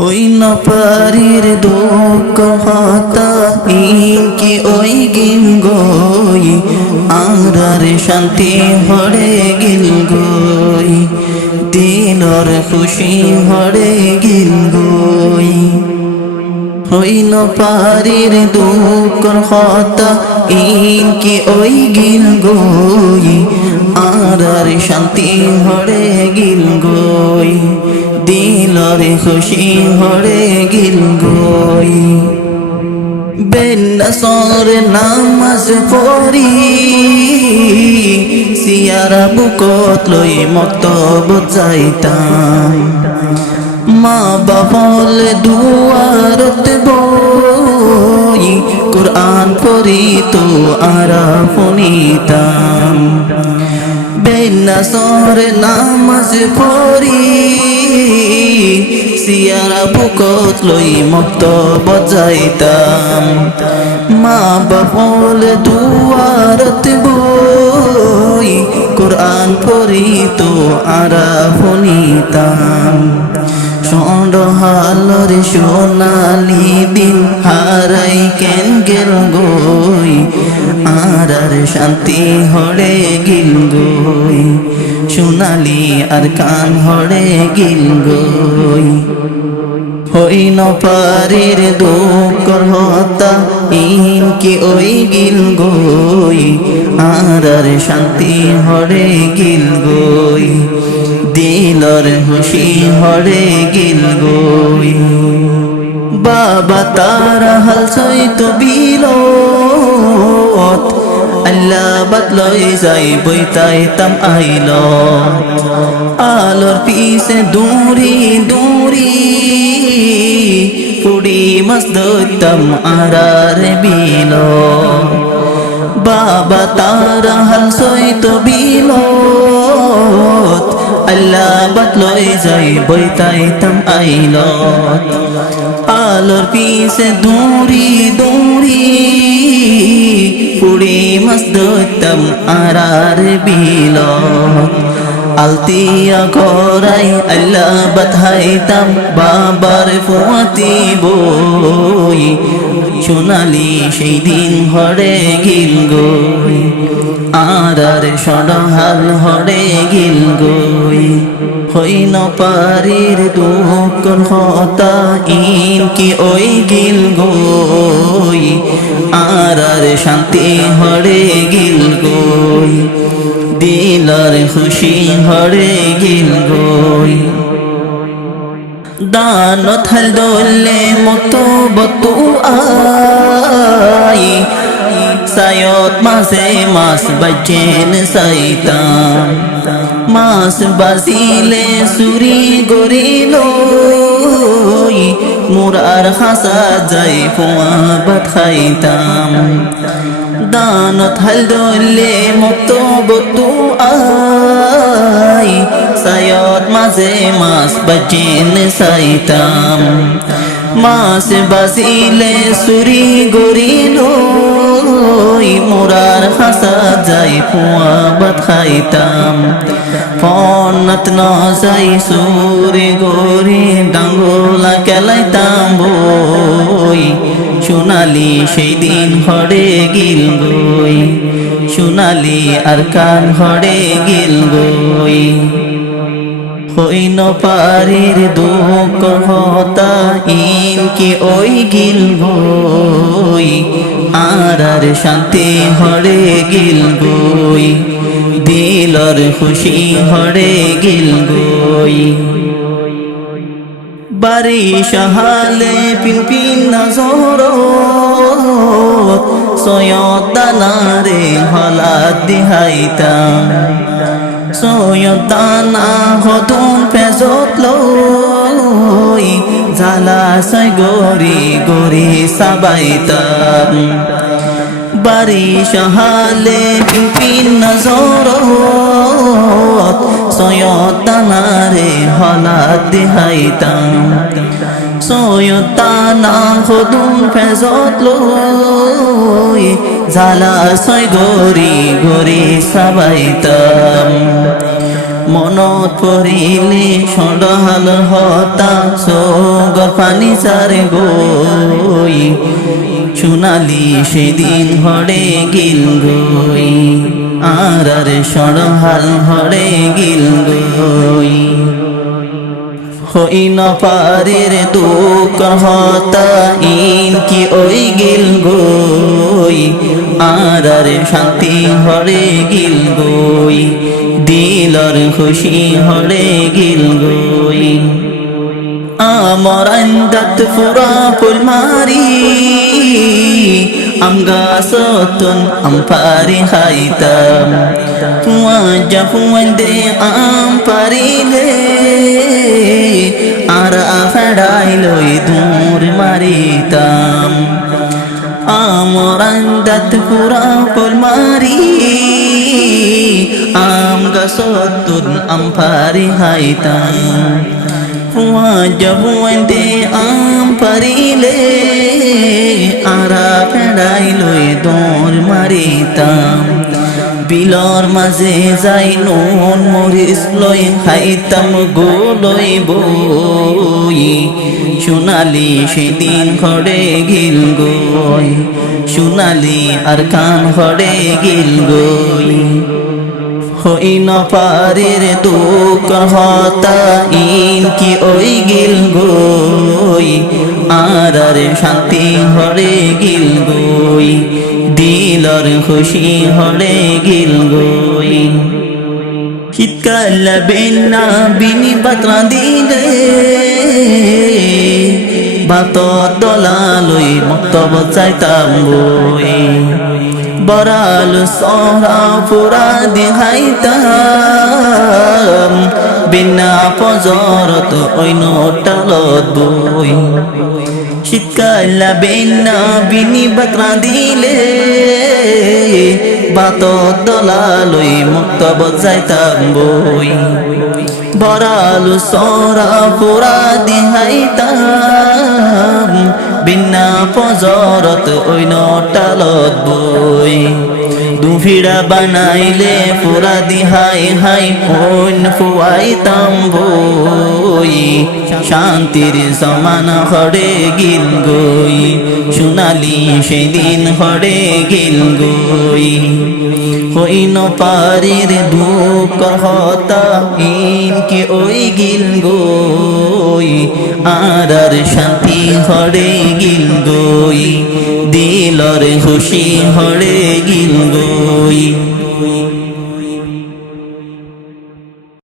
ওই নপারির দুঃখ হতা ইনকি ওই গিল গই আর শান্তি হরে গিল গই দিলর খুশি হরে গিল গই ওই নপারির দুঃখ হতা ইনকি ওই গিল গই আর শান্তি হরে গিল গই দিলরে খুশি হরে গিল গই বেনসর নামাজ পড়ি সিয়ারা বুকত লই মক্তব যাইতাম মা বাবল দুয়ারত বই কুরআন পড়ি তো আরা শুনিতাম বেনসর নামাজ পড়ি সিয়ারা বুকত লই মক্তব যাইতাম মা বাবল দুয়ারত বই কুরআন পড়ি তো আরা শুনিতাম সন্ডহালর সোনালি দিন হারাই কেন গেল গই আর শান্তি হরে গিল গই সোনালি আর কান হরে গিল গই হই নপারির দুঃখ হতা ইনকি ওই গিল গই আর শান্তি হরে গিল গই দিলর খুশি হরে গিল গই বাবা তারা হাল সইত বিলত আল্লাহ বদলই যাই বইতাইতাম আইল আলোর পিছে দূরি দূরি ফুড়ি মাছ ধরতাম আরার বিল বাবা তারা হাল সইত বিলত আল্লাহ বদলই যাই বইতাইতাম আইল আলোর পিছে দূরি দূরি ফুড়ি মাছ ধরতাম আরার বিল আলতিয়া করাই আল্লাহ বাধাইতাম বাবার ফুয়াতি বই সোনালি সেই দিন হরে গিল গই আর সডহাল হরে গিল গই হই নপারির দুঃখ হতা ইনকি ওই গিল গই আর শান্তি হরে গিল গই দিলর খুশি হরে গিল গই দান থাল দোলে মতো বতু আই সায়ত মাসে মাস বচেন সাইতাম মাস বাজিলে সুরি গরিল মুরার খাসা যাই ফুয়া ভাত খাইতাম দানত হাল দলে মতো বতু আই সায়ত মাঝে মাস বচেন সাইতাম মাস বাজিলে সুরি গরিল মুরার খাসা যাই ফুয়া ভাত খাইতাম ফনত ন যাই সুরি গরি ডাঙ্গোলা কেলাইতাম বই সোনালি সেই দিন হরে গিল গই সোনালি আর কান হরে গিল গই হই নপারির দুঃখ হতা ইনকি ওই গিল গই আর শান্তি হরে গিল গই দিলর খুশি হরে গিল গই বারি সহালে পিন পিন নজর সয়ত দানারে হলাত দিহাইতাম সয়ত দানা হতুন পেজত লই জ্বালা সয় গরি গরি সাবাইতাম বারি সহালে পিন পিন নজর সয়ত দানারে হলাত দিহাইতাম সয়ত দানা হতুন পেজত লই জ্বালা সয় গরি গরি সাবাইতাম মনত পড়িলে সরহাল হতা সোগর পানি সারে গই সোনালি সেদিন হরে গিল গই আর সরহাল হরে গিল গই হই নপারের দুঃখ হতা ইনকি ওই গিল গই আর শান্তি হরে গিল গই দিলর খুশি হরে গিল গই আমার আন্দাত ফুরা ফুলমারি আম গাছতন আম পারি খাইতাম তুয়া জাফুয়ান্দে আম পারিলে আর আফাড়াই লই দূর মারিতাম আমার আন্দাত ফুরা ফুলমারি আম গাছতন আম পারি খাইতাম জবুয়ান্তে আম পারিলে আরা ফেড়াই লই দৌড় মারিতাম বিলর মাঝে যাই নুন মরিচ লই খাইতাম গোলই বই সোনালি সেদিন খড়ে গিল গই সোনালি আর কান খড়ে গিল গই হই নপারের দুঃখ হতা ইনকি ওই গিল গই আর শান্তি হরে গিল গই দিলর খুশি হরে গিল গই শীতকাল বেনা বিনি পাত্রা দিলে বাত দলালই মক্তব চাইতাম বই বরাল সহরা পুরা দেখাইতাম বিনা পজরত অন্য টালত বই শীতকাল বেনা বিনি বাত্রা দিলে বাত দলালই মুক্ত বজাইতাম বই বরাল সহরা পুরা দেখাইতাম বিনা পজরত অন্য টালত বই দুফিড়া বানাইলে পুরা দিহাই হাই অন্য ফুয়াইতাম বই শান্তির সমান হরে গিল গই সোনালি সেদিন হরে গিল গই হই নপারের দুঃখ হতা ইনকি ওই গিল গই আর শান্তি হরে গিল গই দিলর খুশি হরে গিল গই